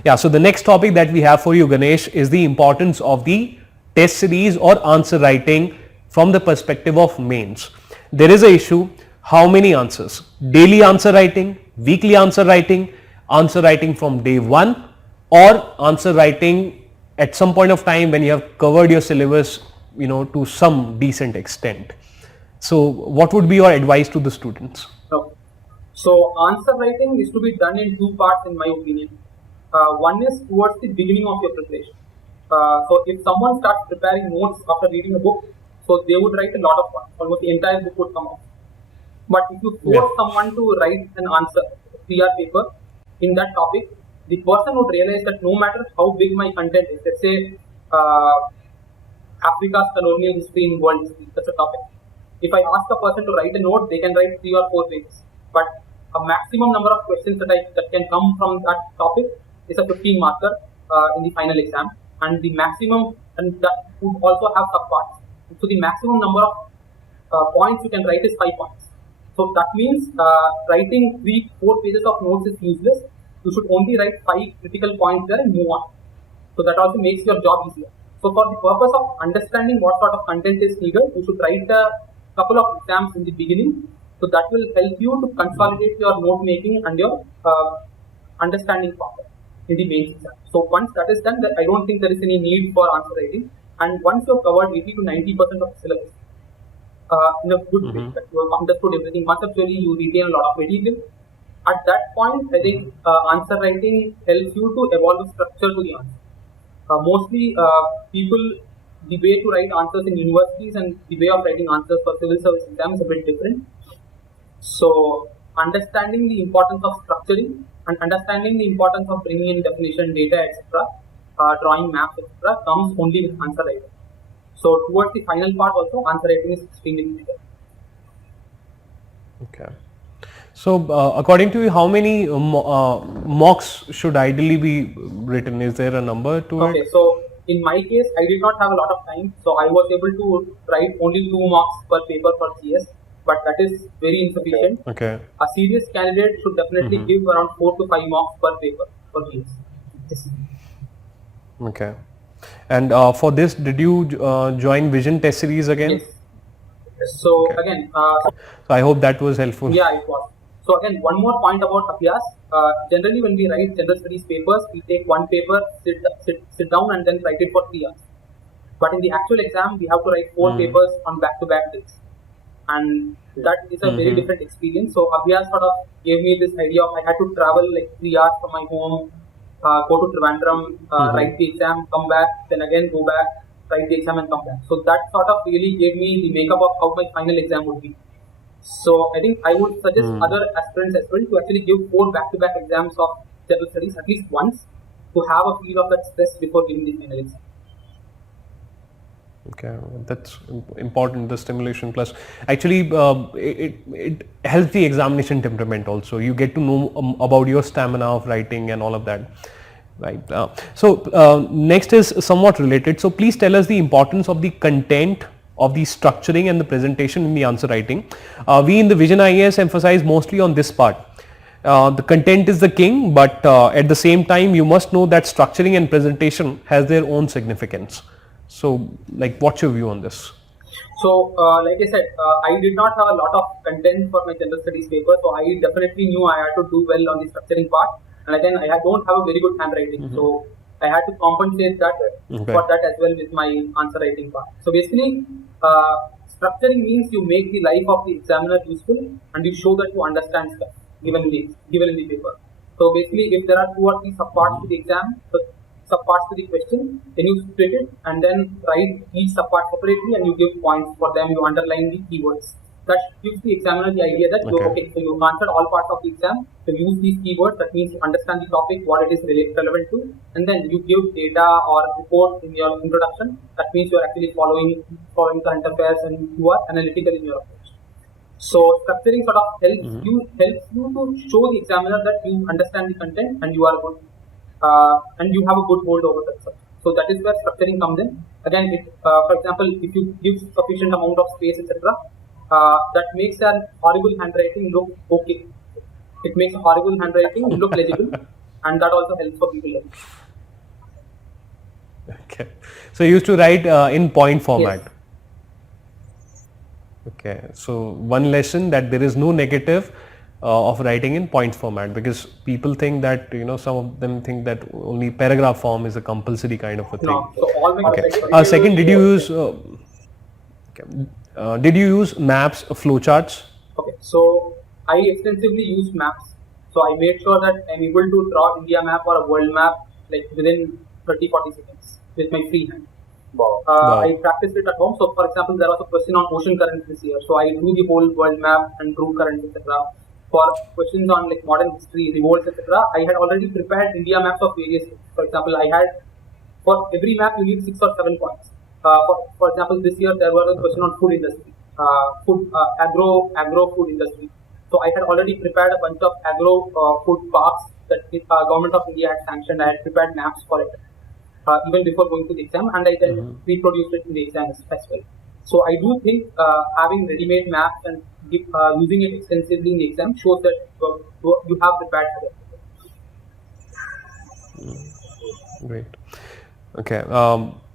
Yeah, so the next topic that we have for you, Ganesh, is the importance of the test series or answer writing from the perspective of mains. There is an issue, how many answers? Daily answer writing, weekly answer writing from day one, or answer writing at some point of time when you have covered your syllabus, to some decent extent. So what would be your advice to the students? Okay. So answer writing is to be done in two parts in my opinion. One is towards the beginning of your preparation. So if someone starts preparing notes after reading a book, so they would write a lot of points, almost the entire book would come out. But if you force someone to write an answer, a 3-hour paper in that topic, the person would realize that no matter how big my content is, let's say Africa's colonial history in world history, that's a topic. If I ask a person to write a note, they can write 3 or 4 pages. But a maximum number of questions that can come from that topic is a 15 marker in the final exam, and the maximum, and that would also have subparts. So the maximum number of points you can write is 5 points. So that means writing 3-4 pages of notes is useless. You should only write 5 critical points there and move on. So that also makes your job easier. So for the purpose of understanding what sort of content is needed, you should write a couple of exams in the beginning. So that will help you to consolidate your note making and your understanding power in the main exam. So once that is done, I don't think there is any need for answer writing. And once you have covered 80 to 90% of the syllabus in a good way, that you have understood everything, conceptually you retain a lot of material. At that point, I think answer writing helps you to evolve a structure to the answer. Mostly people, the way to write answers in universities and the way of writing answers for civil service exams is a bit different. So understanding the importance of structuring and understanding the importance of bringing in definition, data, etc., drawing maps, etc., comes only with answer writing. So towards the final part also, answer writing is extremely critical. Okay. So according to you, how many mocks should ideally be written? Is there a number to Okay, it? so in my case, I did not have a lot of time, so I was able to write only 2 marks per paper for CS, but that is very insufficient. Okay. A serious candidate should definitely give around 4 to 5 marks per paper for CS. Yes. Okay. And for this, did you join Vision Test Series again? Yes. So again, So I hope that was helpful. yeah, it was. So again, one more point about Abhyas. Generally, when we write general studies papers, we take one paper, sit down, and then write it for 3 hours. But in the actual exam, we have to write 4 papers on back-to-back days, and that is a very different experience. So Abhyas sort of gave me this idea of I had to travel like 3 hours from my home, go to Trivandrum, write the exam, come back, then again go back, write the exam and come back. So that sort of really gave me the makeup of how my final exam would be. So I think I would suggest other aspirants as well to actually give 4 back-to-back exams of general studies at least once to have a feel of that stress before giving the final exam. Okay, that's important, the stimulation plus. Actually, it helps the examination temperament also. You get to know about your stamina of writing and all of that. Right. So next is somewhat related. So please tell us the importance of the content of the structuring and the presentation in the answer writing. We in the Vision IAS emphasize mostly on this part. The content is the king, but at the same time you must know that structuring and presentation has their own significance. So like, what's your view on this? So, like I said, I did not have a lot of content for my general studies paper, so I definitely knew I had to do well on the structuring part. And again, I don't have a very good handwriting, so I had to compensate that for that as well with my answer writing part. So basically, structuring means you make the life of the examiner useful and you show that you understand stuff given in the paper. So basically, if there are 2 or 3 subparts to the exam, subparts to the question, then you split it and then write each subpart separately and you give points for them, you underline the keywords. That gives the examiner the idea that so you answered all parts of the exam, so use these keywords, that means you understand the topic, what it is relevant to, and then you give data or report in your introduction, that means you are actually following current affairs and you are analytical in your approach. So structuring sort of helps you to show the examiner that you understand the content and you are good. And you have a good hold over that subject. So that is where structuring comes in. Again, for example, if you give sufficient amount of space, etc., that makes an horrible handwriting look okay. It makes a horrible handwriting look legible, and that also helps for people. Okay. So you used to write in point format. Yes. Okay. So one lesson that there is no negative of writing in point format, because people think that, some of them think that only paragraph form is a compulsory kind of a thing. No. So all my Okay. Second, did you use did you use maps, flowcharts? Okay. So I extensively use maps. So I made sure that I'm able to draw India map or a world map like within 30-40 seconds with my free hand. Wow. I practiced it at home. So for example, there was a question on ocean currents this year. So I drew the whole world map and drew currents, etc. For questions on like modern history, revolts, etc., I had already prepared India maps of various things. For example, I had, for every map you need 6 or 7 points. For example, this year there was a question on food industry, agro food industry. So I had already prepared a bunch of agro food parks that the government of India had sanctioned. I had prepared maps for it even before going to the exam, and I then reproduced it in the exam as well. So I do think having ready-made maps and using it extensively in the exam shows that you have prepared for it. Great. Okay.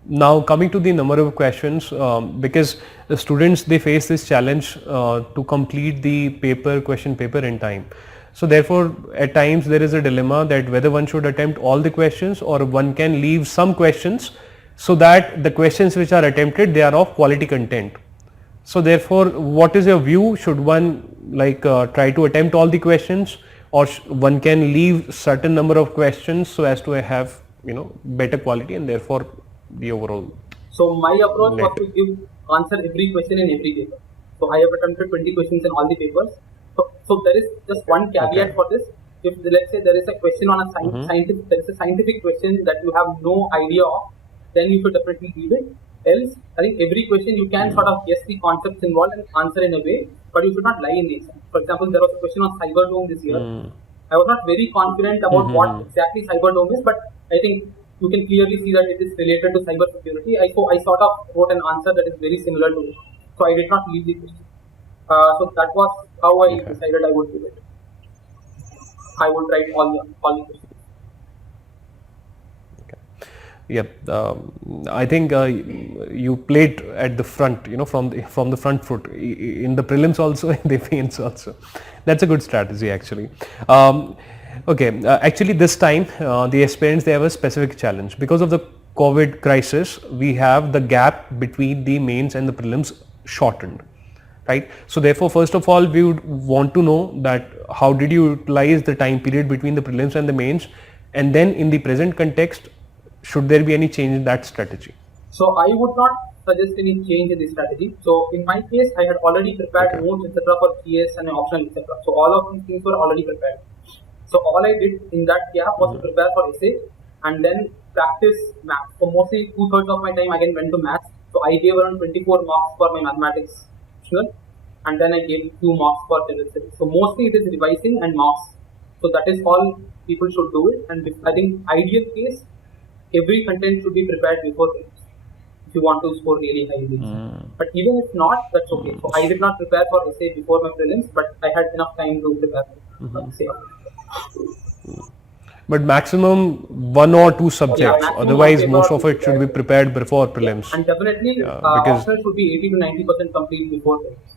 Now coming to the number of questions, because the students, they face this challenge to complete the question paper in time. So therefore, at times there is a dilemma that whether one should attempt all the questions or one can leave some questions so that the questions which are attempted, they are of quality content. So therefore, what is your view? Should one try to attempt all the questions, or one can leave certain number of questions so as to have better quality and therefore the overall? So my approach was to answer every question in every paper. So I have attempted 20 questions in all the papers. So there is just one caveat for this. If let's say there is a question on a scientific question that you have no idea of, then you should definitely leave it. Else, I think every question you can sort of guess the concepts involved and answer in a way, but you should not lie in the exam. For example, there was a question on Cyberdome this year. I was not very confident about what exactly Cyberdome is, but I think you can clearly see that it is related to cyber security. I sort of wrote an answer that is very similar to it. So I did not leave the question. So that was how I decided I would do it. I would write all the questions. Yep, I think you played at the front, from the front foot in the prelims also and the mains also. That's a good strategy actually. Actually this time the aspirants, they have a specific challenge because of the COVID crisis. We have the gap between the mains and the prelims shortened, right? So therefore, first of all, we would want to know that how did you utilize the time period between the prelims and the mains, and then in the present context, should there be any change in that strategy? So I would not suggest any change in the strategy. So in my case, I had already prepared notes, etc. for GS and optional, etc. So all of these things were already prepared. So all I did in that gap was to prepare for essay and then practice math. So mostly 2/3 of my time again went to maths. So I gave around 24 marks for my mathematics optional, and then I gave 2 marks for general studies. So mostly it is revising and marks. So that is all people should do it. And I think ideal case, every content should be prepared before prelims if you want to score really highly. But even if not, that's okay. So I did not prepare for essay before my prelims, but I had enough time to prepare for essay. But maximum 1 or 2 subjects, otherwise most of it should be prepared before prelims. And definitely optional should be 80 to 90% complete before prelims.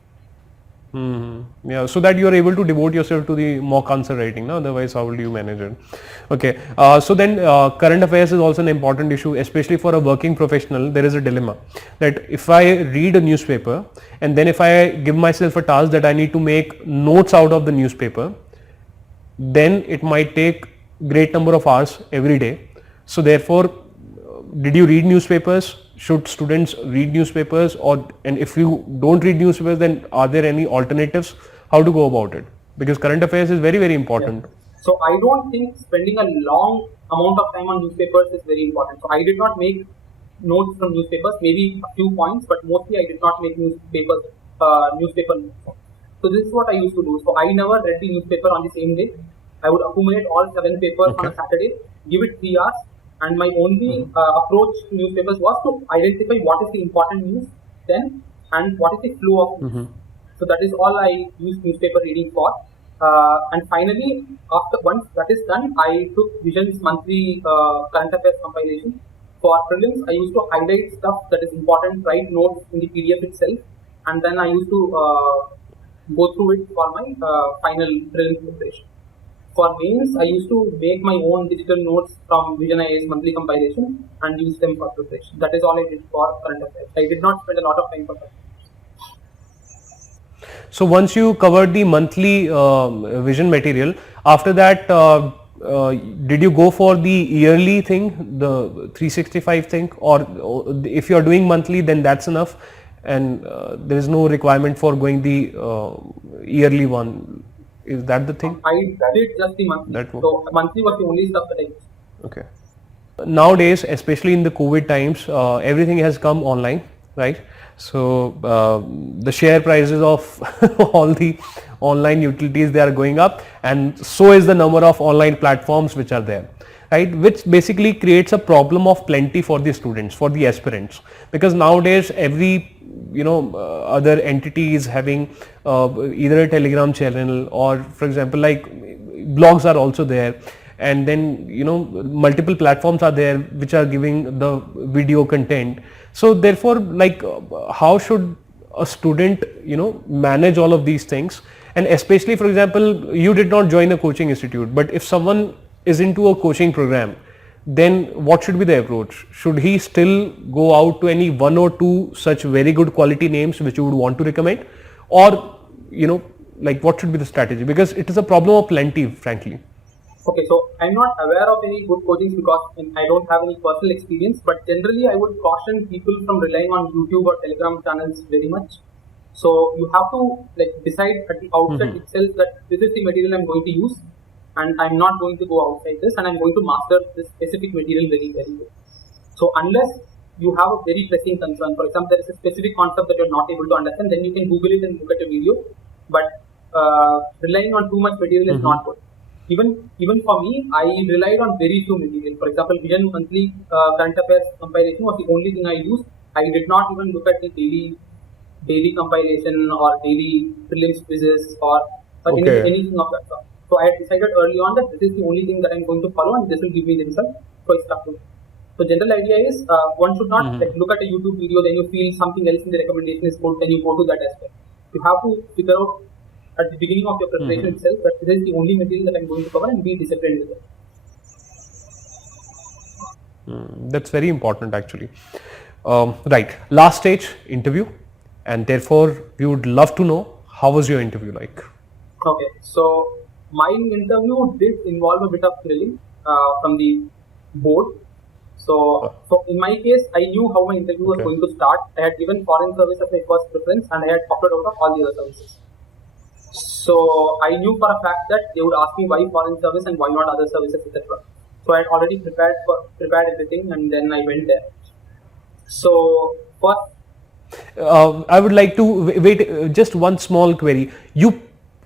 Yeah, so that you are able to devote yourself to the mock answer writing, no? Otherwise how will you manage it? Okay, so then current affairs is also an important issue, especially for a working professional. There is a dilemma that if I read a newspaper and then if I give myself a task that I need to make notes out of the newspaper, then it might take great number of hours every day. So therefore, did you read newspapers? Should students read newspapers, and if you don't read newspapers, then are there any alternatives? How to go about it? Because current affairs is very, very important. Yeah. So I don't think spending a long amount of time on newspapers is very important. So I did not make notes from newspapers, maybe a few points, but mostly I did not make newspaper notes. So this is what I used to do. So I never read the newspaper on the same day. I would accumulate all 7 papers on a Saturday, give it 3 hours, and my only approach to newspapers was to identify what is the important news then and what is the flow of news. So that is all I used newspaper reading for. And finally, once that is done, I took Vision's monthly current affairs compilation. For prelims, I used to highlight stuff that is important, write notes in the PDF itself, and then I used to go through it for my final prelims preparation. For mains, I used to make my own digital notes from Vision IAS monthly compilation and use them for preparation. That is all I did for current affairs. I did not spend a lot of time for that. So once you covered the monthly Vision material, after that, did you go for the yearly thing, the 365 thing, or if you are doing monthly, then that's enough, and there is no requirement for going the yearly one? Is that the thing? I did just the monthly. So monthly was the only stuff that I used. Okay. Nowadays, especially in the COVID times, everything has come online, right? So the share prices of all the online utilities, they are going up, and so is the number of online platforms which are there, right? Which basically creates a problem of plenty for the students, for the aspirants, because nowadays every other entity is having either a Telegram channel, or for example like blogs are also there, and then multiple platforms are there which are giving the video content. So therefore, like how should a student manage all of these things? And especially, for example, you did not join a coaching institute, but if someone is into a coaching program, then what should be the approach? Should he still go out to any 1 or 2 such very good quality names which you would want to recommend, or like what should be the strategy? Because it is a problem of plenty, frankly. Okay, so I'm not aware of any good coachings because I don't have any personal experience, but generally I would caution people from relying on YouTube or Telegram channels very much. So you have to decide at the outset itself that this is the material I'm going to use, and I'm not going to go outside this, and I'm going to master this specific material very, very well. So unless you have a very pressing concern, for example, there is a specific concept that you're not able to understand, then you can Google it and look at a video. But relying on too much material is not good. Even for me, I relied on very few material. For example, Vision Monthly Current Affairs compilation was the only thing I used. I did not even look at the daily compilation or daily prelims quizzes or Okay. anything of that sort. So I had decided early on that this is the only thing that I'm going to follow and this will give me the result. So I stuck to it. So general idea is one should not like, look at a YouTube video, then you feel something else in the recommendation is good, then you go to that aspect. You have to figure out at the beginning of your preparation itself that this is the only material that I'm going to cover and be disciplined with it. That's very important actually. Right, last stage interview, and therefore we would love to know how was your interview like? Okay, so my interview did involve a bit of grilling from the board. So in my case, I knew how my interview was going to start. I had given foreign service as my first preference and I had opted out of all the other services. So I knew for a fact that they would ask me why foreign service and why not other services, etc. So I had already prepared everything and then I went there. So first, I would like to wait, just one small query. You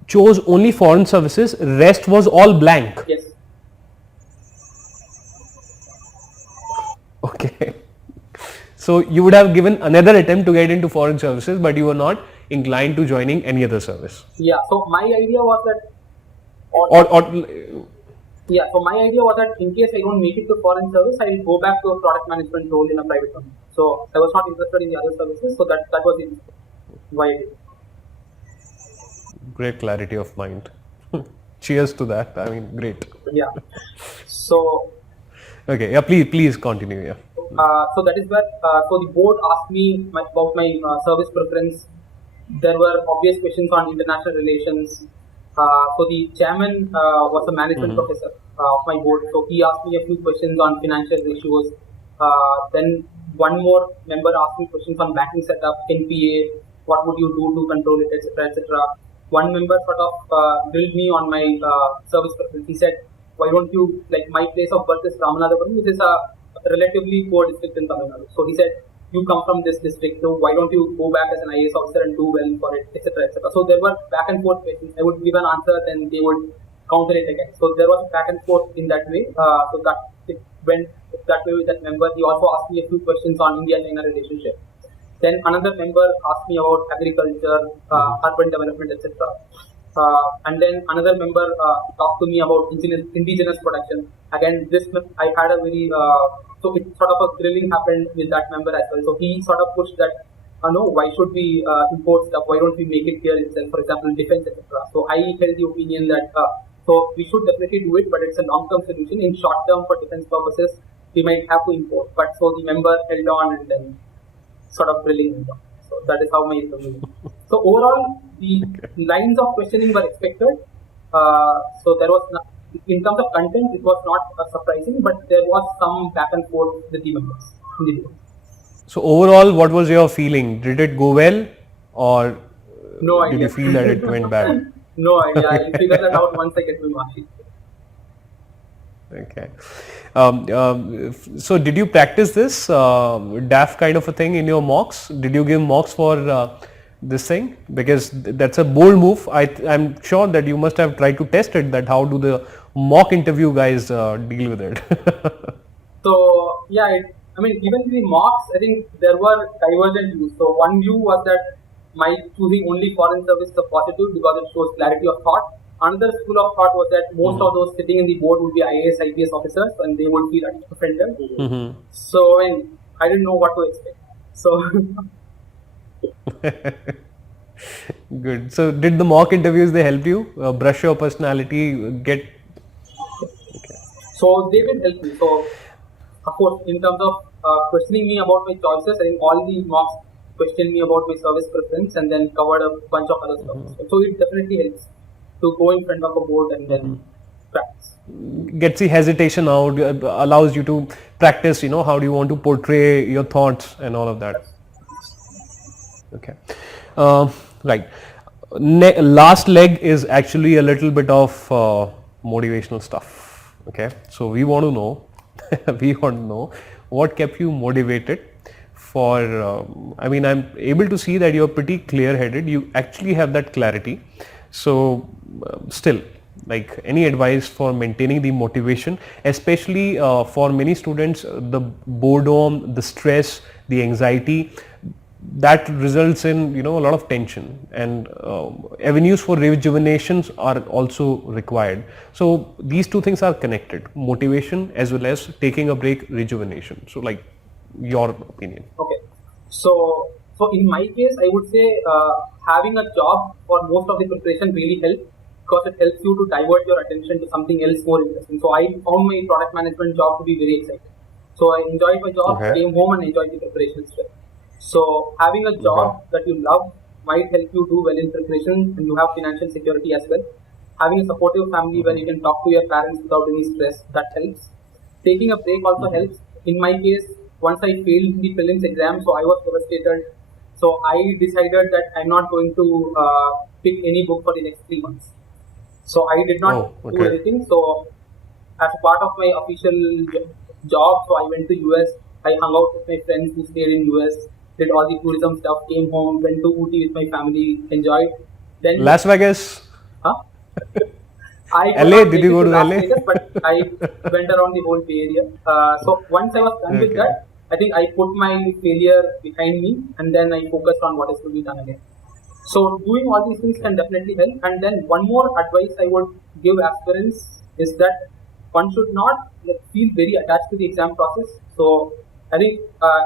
chose only foreign services, rest was all blank. yes, Okay. So you would have given another attempt to get into foreign services, but you were not inclined to joining any other service. yeah. So my idea was that, yeah. So my idea was that in case I don't make it to foreign service, I will go back to a product management role in a private company. So I was not interested in the other services. So that was it. Why I did. Great clarity of mind. Cheers to that. I mean, great. Yeah. So Okay. Yeah. Please continue. Yeah. so that is where so the board asked me about my service preference. There were obvious questions on international relations. So the chairman was a management professor of my board. So he asked me a few questions on financial ratios. Then one more member asked me questions on banking setup, NPA, what would you do to control it, etc., etc. One member sort of grilled me on my service preference. He said, why don't you, like my place of birth is Ramanathapuram, which is a relatively poor district in Tamil Nadu. So he said, you come from this district, so why don't you go back as an IAS officer and do well for it, etc., etc. So there were back and forth questions. I would give an answer, then they would counter it again. So there was back and forth in that way. So that it went that way with that member. He also asked me a few questions on India-China relationship. Then another member asked me about agriculture, urban development, etc. And then another member talked to me about indigenous production. Again, I had a very so it sort of a grilling happened with that member as well. So he sort of pushed that, no, why should we import stuff? Why don't we make it here itself? For example, defense, etc. So I held the opinion that so we should definitely do it, but it's a long-term solution. In short term, for defense purposes, we might have to import. But so the member held on and then sort of grilling. So that is how my interview. So overall, the lines of questioning were expected. So there was, in terms of content, it was not surprising, but there was some back and forth with the members. So overall, what was your feeling? Did it go well, or no idea. did you feel that it went bad? No idea. I'll figure that out once I get my mark sheet. Okay. So did you practice this DAF kind of a thing in your mocks? Did you give mocks for this thing? Because that's a bold move. I'm sure that you must have tried to test it, that how do the mock interview guys deal with it? So yeah, I mean, even in the mocks, I think there were divergent views. So one view was that my choosing only foreign service is a positive because it shows clarity of thought. Another school of thought was that most of those sitting in the board would be IAS, IPS officers and they would feel offended. So I didn't know what to expect. So Good. So did the mock interviews, they help you brush your personality, get? So they did help me. So of course, in terms of questioning me about my choices, I think all the mocks questioned me about my service preference and then covered a bunch of other stuff. So it definitely helps to go in front of a board and then practice. Gets the hesitation out, allows you to practice, how do you want to portray your thoughts and all of that. Okay. Right. Last leg is actually a little bit of motivational stuff. Okay. So we want to know, what kept you motivated for, I mean, I'm able to see that you're pretty clear headed. You actually have that clarity. So still, like any advice for maintaining the motivation, especially for many students, the boredom, the stress, the anxiety, that results in a lot of tension, and avenues for rejuvenations are also required. So these two things are connected: motivation as well as taking a break, rejuvenation. So like your opinion. Okay. So in my case, I would say having a job for most of the preparation really helps because it helps you to divert your attention to something else more interesting. So I found my product management job to be very exciting. So I enjoyed my job, Okay. came home and enjoyed the preparation as well. So having a job that you love might help you do well in preparation and you have financial security as well. Having a supportive family where you can talk to your parents without any stress, that helps. Taking a break also helps. In my case, once I failed the prelims exam, so I was devastated. So I decided that I'm not going to pick any book for the next 3 months. So I did not Oh, do okay. anything. So as a part of my official job, so I went to US. I hung out with my friends who stayed in US, did all the tourism stuff, came home, went to Ooty with my family, enjoyed. Then, Las Vegas, huh? I could LA. not Did make you it go to to Las LA? Vegas, but I went around the whole Bay Area. So once I was done with Okay. that, I think I put my failure behind me and then I focused on what is to be done again. So doing all these things can definitely help. And then one more advice I would give aspirants is that one should not feel very attached to the exam process. So I think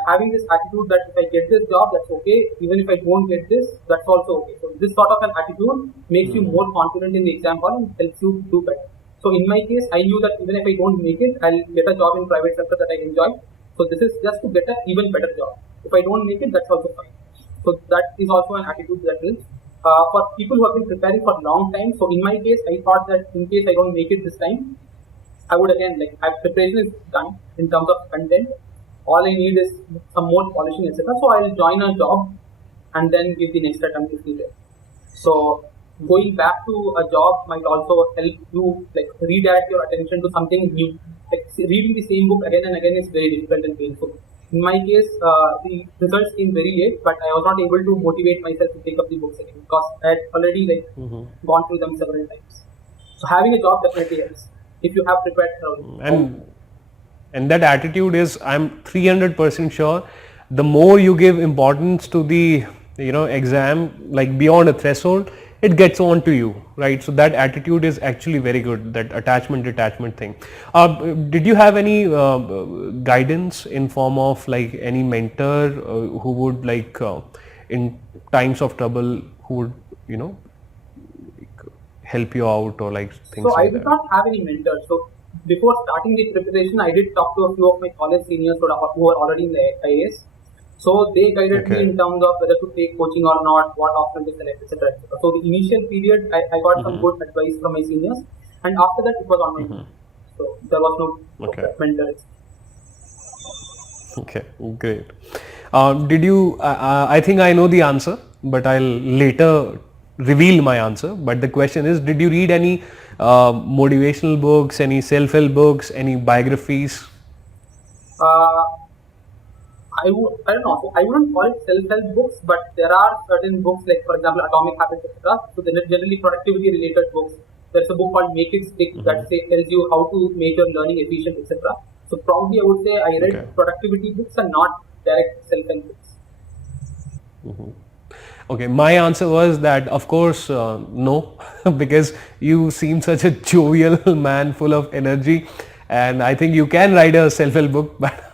having this attitude that if I get this job, that's okay. Even if I don't get this, that's also okay. So this sort of an attitude makes you more confident in the exam hall and helps you do better. So in my case, I knew that even if I don't make it, I'll get a job in private sector that I enjoy. So this is just to get an even better job. If I don't make it, that's also fine. So that is also an attitude that helps. For people who have been preparing for a long time, so in my case, I thought that in case I don't make it this time, I would again preparation is done in terms of content. All I need is some more polishing, etc. So I'll join a job and then give the next attempt if needed. So going back to a job might also help you redirect your attention to something new. Reading the same book again and again is very difficult and painful. In my case, the results came very late, but I was not able to motivate myself to take up the books again because I had already gone through them several times. So having a job definitely helps if you have prepared thoroughly. And that attitude is, I'm 300% sure, the more you give importance to the exam, like beyond a threshold, it gets on to you, right? So that attitude is actually very good, that attachment detachment thing. Did you have any guidance in form of like any mentor who would in times of trouble, who would help you out or like things So I like did that? not have any mentors. So before starting the preparation, I did talk to a few of my college seniors who are already in the IAS. So they guided me Okay. in terms of whether to take coaching or not, what option to select, etc. So the initial period, I got some good advice from my seniors, and after that it was on my own. So there was no Okay. mentor. Okay, great. Did you, I think I know the answer, but I'll later reveal my answer. But the question is, did you read any motivational books, any self-help books, any biographies? Uh, I don't know. So I wouldn't call it self-help books, but there are certain books like, for example, Atomic Habits, etc. So they're generally productivity-related books. There's a book called Make It Stick that tells you how to make your learning efficient, etc. So probably I would say I read Okay. productivity books and not direct self-help books. Okay, my answer was that of course no, because you seem such a jovial man full of energy, and I think you can write a self-help book. But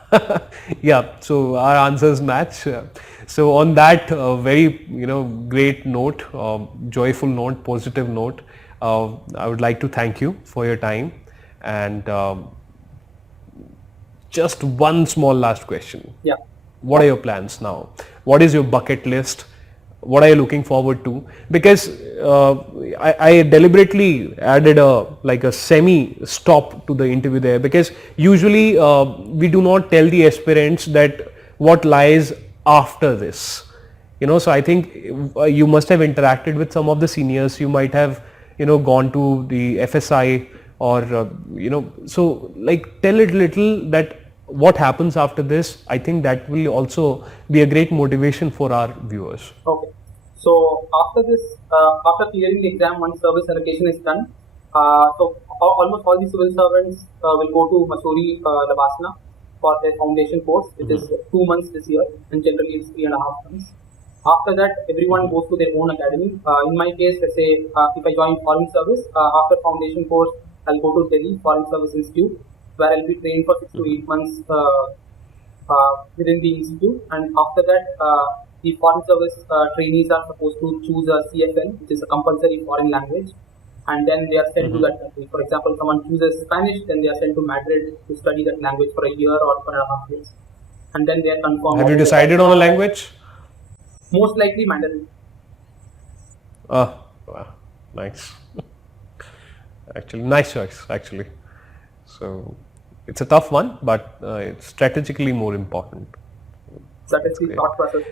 yeah, so our answers match. So on that very great note, joyful note, positive note, I would like to thank you for your time, and just one small last question. Yeah. What are your plans now? What is your bucket list? What are you looking forward to? Because I deliberately added a semi stop to the interview there, because usually we do not tell the aspirants that what lies after this. So I think you must have interacted with some of the seniors. You might have gone to the FSI or so like tell it little that what happens after this. I think that will also be a great motivation for our viewers. Okay. So after this, after clearing the exam, once service allocation is done, almost all the civil servants will go to Masuri Labasna for their foundation course, which is 2 months this year, and generally it's 3.5 months. After that, everyone goes to their own academy. In my case, let's say if I join foreign service, after foundation course, I'll go to Delhi Foreign Service Institute, where I'll be trained for 6 to 8 months within the institute, and after that, the foreign service trainees are supposed to choose a CFL, which is a compulsory foreign language, and then they are sent to that country. For example, someone chooses Spanish, then they are sent to Madrid to study that language for a year or for 1.5 years, and then they are confirmed. Have you decided on a language? Most likely Mandarin. Wow, nice. Actually, nice choice. Actually, so it's a tough one, but it's strategically more important. That is the thought process.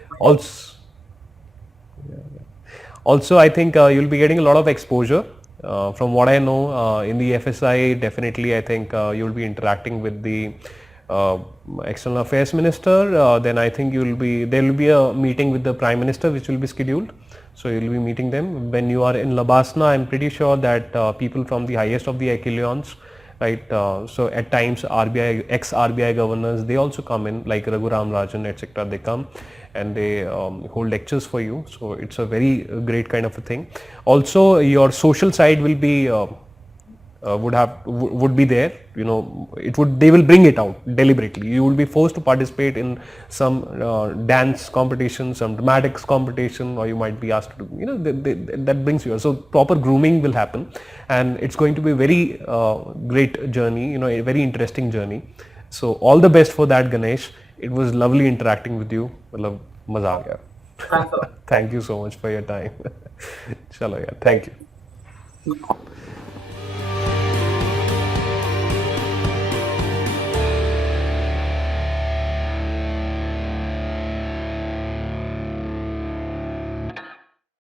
Also, I think you'll be getting a lot of exposure. From what I know, in the FSI, definitely, I think you'll be interacting with the External Affairs Minister. Then I think there will be a meeting with the Prime Minister, which will be scheduled. So you'll be meeting them. When you are in Labasna, I'm pretty sure that people from the highest of the echelons, right? So at times RBI, ex-RBI governors, they also come in, like Raghuram Rajan, etc. They come and they hold lectures for you. So it's a very great kind of a thing. Also, your social side will be would be there. You know, they will bring it out deliberately. You will be forced to participate in some dance competition, some dramatics competition, or you might be asked to do, you know, that brings you. So proper grooming will happen, and it's going to be a very great journey, you know, a very interesting journey. So all the best for that, Ganesh. It was lovely interacting with you. मतलब मजा आ गया. Thanks a lot. Thank you so much for your time. चलो यार, thank you.